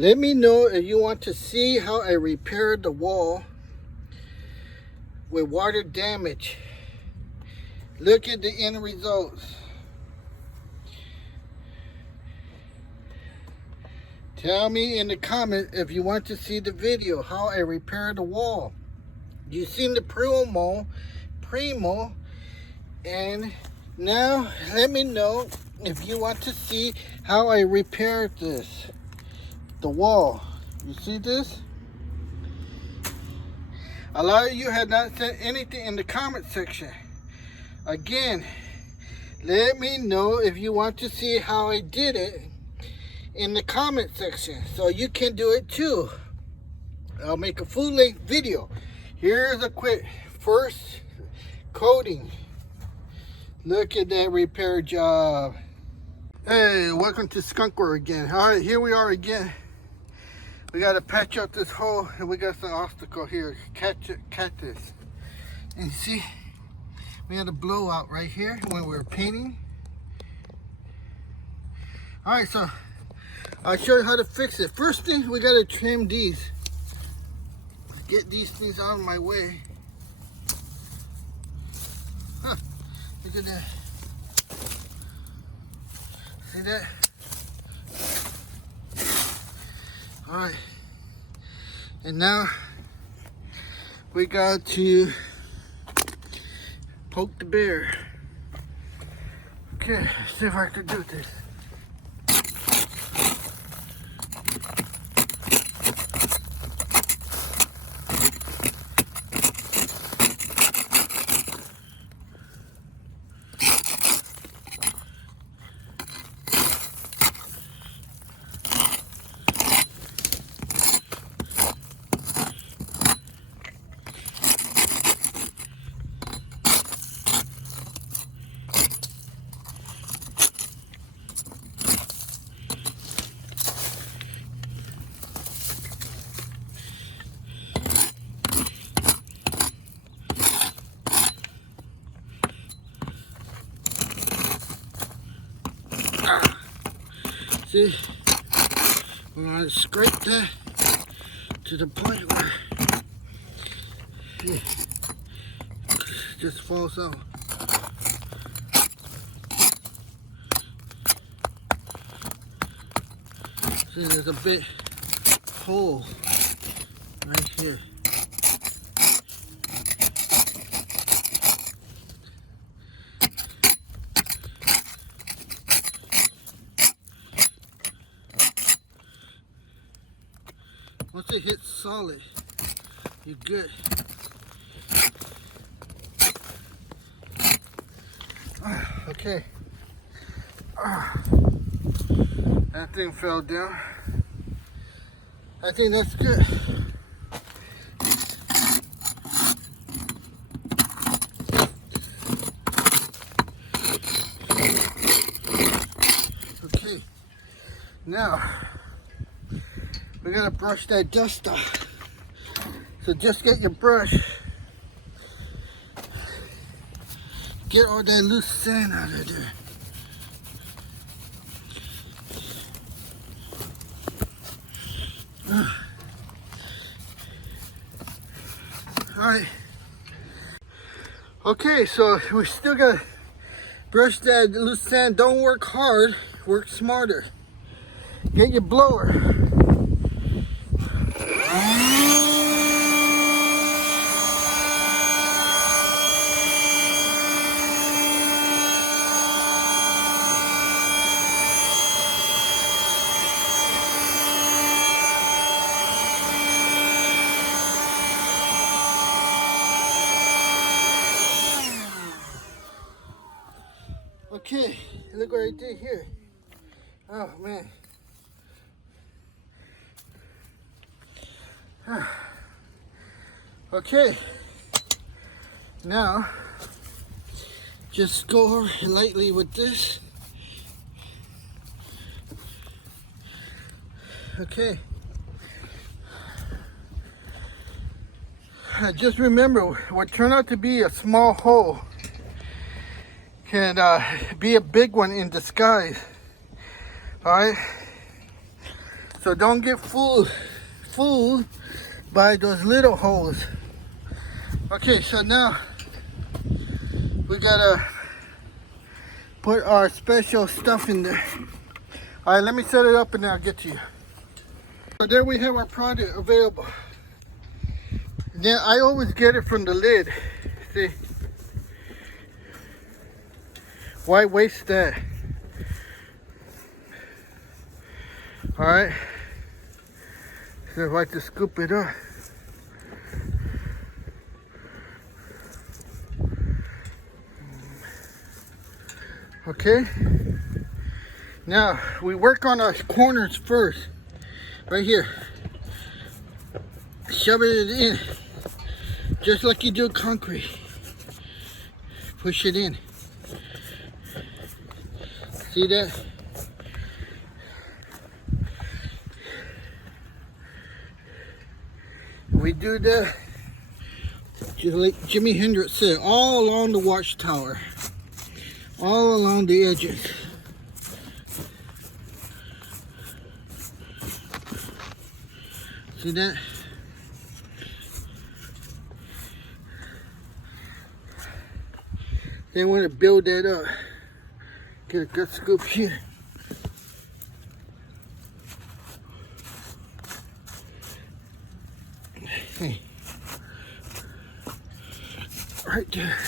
Let me know if you want to see how I repaired the wall with water damage. Look at the end results. Tell me in the comments if you want to see the video how I repaired the wall. You've seen the primo, and now let me know if you want to see how I repaired this, the wall. You see this? A lot of you have not said anything in the comment section. Again, let me know if you want to see how I did it in the comment section, so you can do it too. I'll make a full-length video. Here's a quick first coating. Look at that repair job. Hey, welcome to Stucco again. All right, here we are again. We got to patch up this hole, and we got some obstacle here. Catch this. And you see, we had a blowout right here when we were painting. All right, so I'll show you how to fix it. First thing, we got to trim these. Get these things out of my way. Huh, look at that. See that? All right. And now we got to poke the bear. Okay, let's see if I can do this. See, we're going to scrape that to the point where it just falls out. See, there's a big hole right here. Once it hits solid, you're good. Okay. That thing fell down. I think that's good. Okay. Now, we gotta brush that dust off. So just get your brush. Get all that loose sand out of there. Alright. Okay, so we still gotta brush that loose sand. Don't work hard, work smarter. Get your blower. Okay, look what I did here. Oh man. Okay, now just go lightly with this. Okay, just remember what turned out to be a small hole can be a big one in disguise. All right, So don't get fooled by those little holes. Okay, so now we gotta put our special stuff in there. All right, let me set it up and then I'll get to you. So there we have our product available. Then I always get it from the lid. See? Why waste that? All right. So if I just scoop it up. Okay. Now we work on our corners first. Right here. Shove it in. Just like you do concrete. Push it in. See that? We do that just like Jimi Hendrix said, all along the watchtower. All along the edges. See that? They want to build that up. Get a good scoop here. Hey. Right there.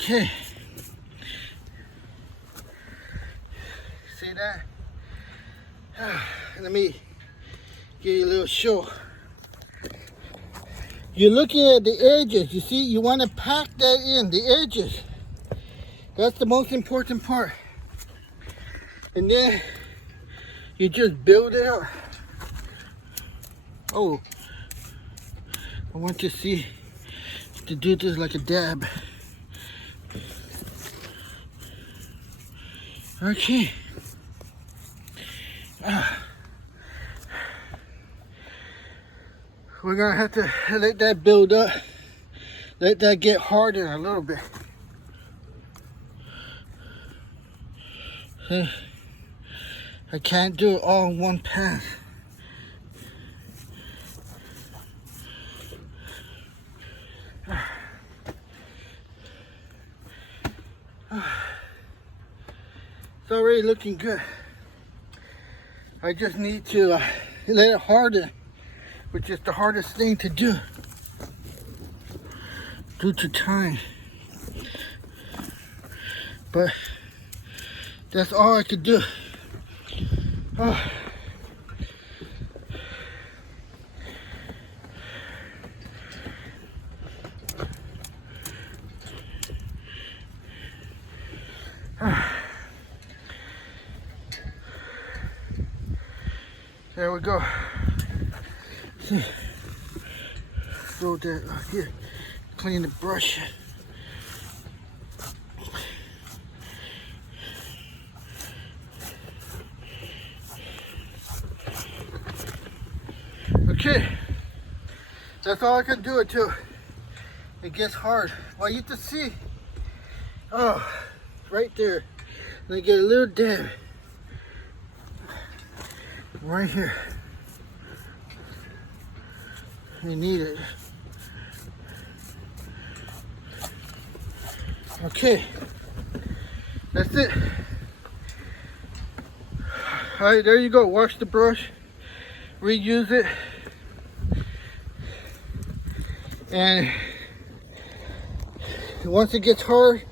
Okay. See that? Let me give you a little show. You're looking at the edges. You see, you want to pack that in, the edges. That's the most important part. And then you just build it up. Oh, I want to see to do this like a dab. Okay. We're gonna have to let that build up. Let that get harder a little bit. I can't do it all in one pass. It's already looking good. I just need to let it harden, which is the hardest thing to do due to time. But that's all I could do. There we go. See, throw that here, clean the brush. Okay, that's all I can do until it gets hard. Well, you can see, oh, right there. Let me get a little dab right here. You need it. Okay, that's it. All right, there you go. Wash the brush, reuse it, and once it gets hard,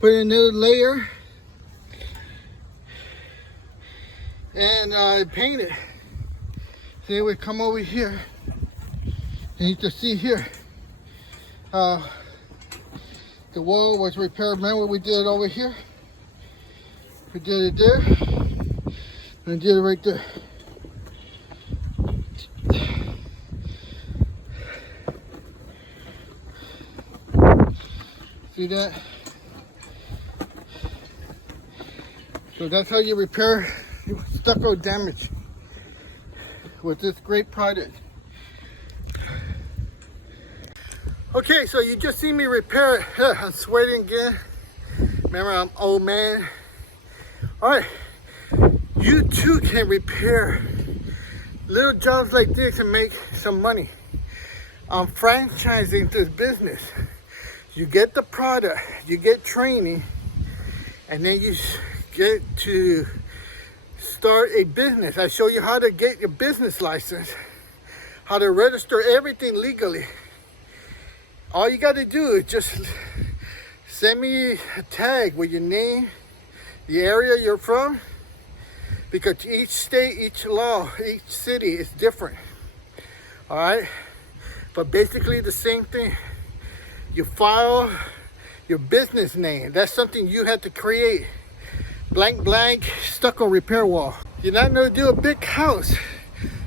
put in another layer and paint it. See, we come over here and you can see here the wall was repaired. Remember we did it over here? We did it there and did it right there. See that? So that's how you repair stucco damage with this great product. Okay, so you just see me repair it. I'm sweating again. Remember, I'm old man. All right, you too can repair little jobs like this and make some money. I'm franchising this business. You get the product, you get training, and then you get to start a business. I show you how to get your business license, how to register everything legally. All you got to do is just send me a tag with your name, the area you're from, because each state, each law, each city is different. All right, but basically the same thing. You file your business name. That's something you had to create. Blank blank stucco repair wall. You're not gonna do a big house.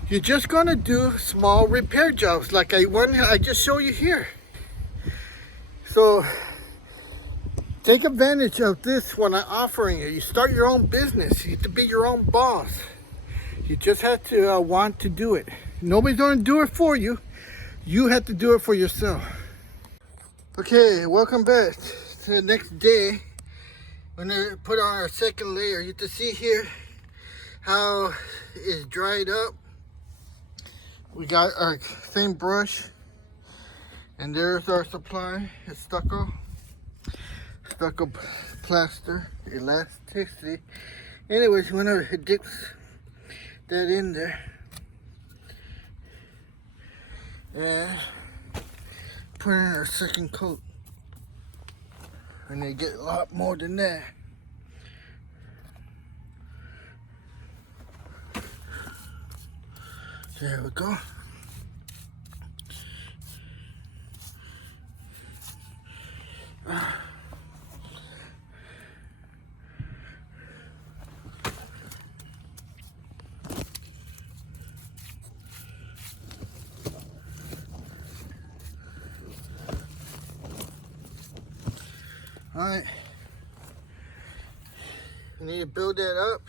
You're just gonna do small repair jobs like one I just showed you here. So take advantage of this when I'm offering you. You start your own business. You have to be your own boss. You just have to want to do it. Nobody's gonna do it for you. You have to do it for yourself. Okay, welcome back to the next day. When I put on our second layer, you can see here how it's dried up. We got our same brush, and there's our supply. It's stucco plaster, elasticity. Anyways, whenever it dips that in there, and put in our second coat, and they get a lot more than that. There we go. All right, you need to build that up.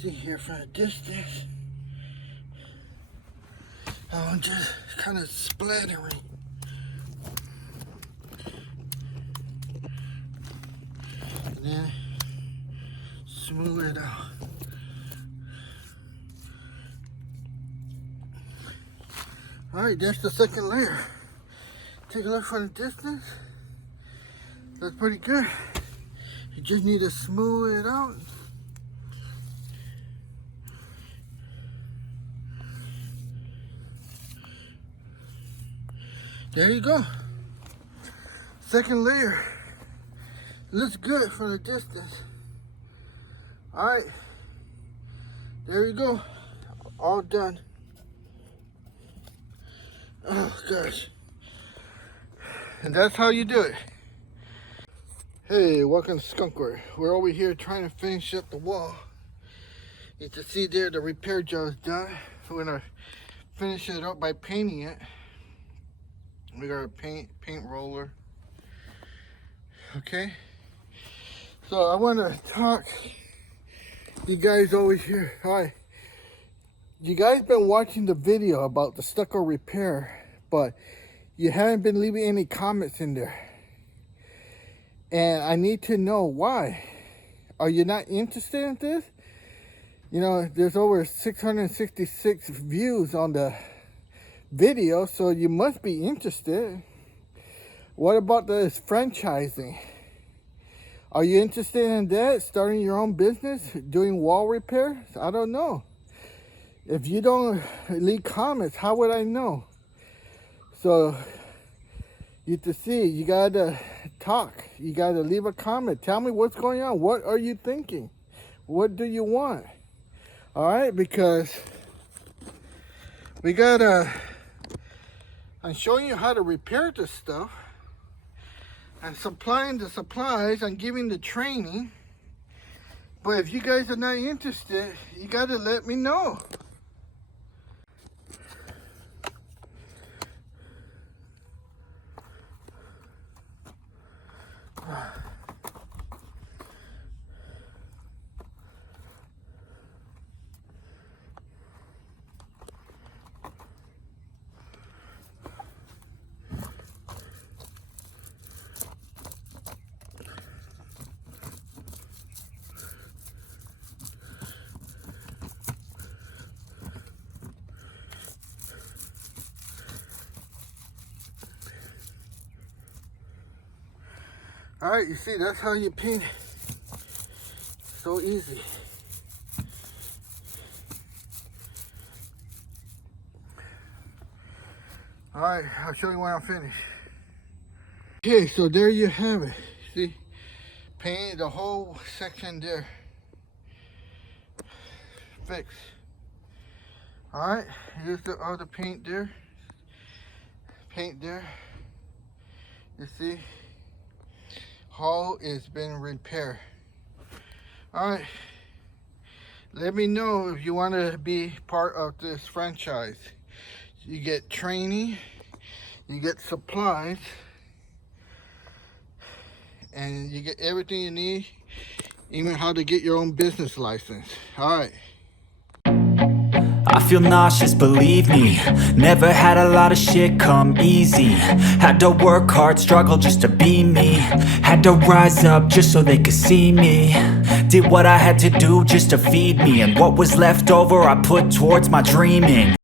See here from a distance, I'm just kind of splattering. And then smooth it out. All right, that's the second layer. Take a look from a distance. That's pretty good. You just need to smooth it out. There you go. Second layer. Looks good from a distance. All right. There you go. All done. Oh gosh. And that's how you do it. Hey, welcome to Stucco. We're over here trying to finish up the wall. You can see there the repair job is done. We're gonna finish it up by painting it. We got a paint roller. Okay. So I want to talk you guys over here. Hi. You guys been watching the video about the stucco repair, but you haven't been leaving any comments in there. And I need to know why. Are you not interested in this? You know, there's over 666 views on the video, so you must be interested. What about this franchising? Are you interested in that? Starting your own business? Doing wall repairs? I don't know. If you don't leave comments, how would I know? So to see. You gotta talk. You gotta leave a comment. Tell me what's going on. What are you thinking? What do you want? All right, because we gotta. I'm showing you how to repair this stuff, and supplying the supplies and giving the training. But if you guys are not interested, you gotta let me know. All right, you see, that's how you paint it. So easy. All right, I'll show you when I'm finished. Okay, so there you have it. See, painted the whole section there. Fixed. All right, here's the other paint there. Paint there. You see? Hull is been repaired. All right, let me know if you want to be part of this franchise. You get training, you get supplies, and you get everything you need, even how to get your own business license. All right. I feel nauseous, believe me. Never had a lot of shit come easy. Had to work hard, struggle just to be me. Had to rise up just so they could see me. Did what I had to do just to feed me, and what was left over I put towards my dreaming.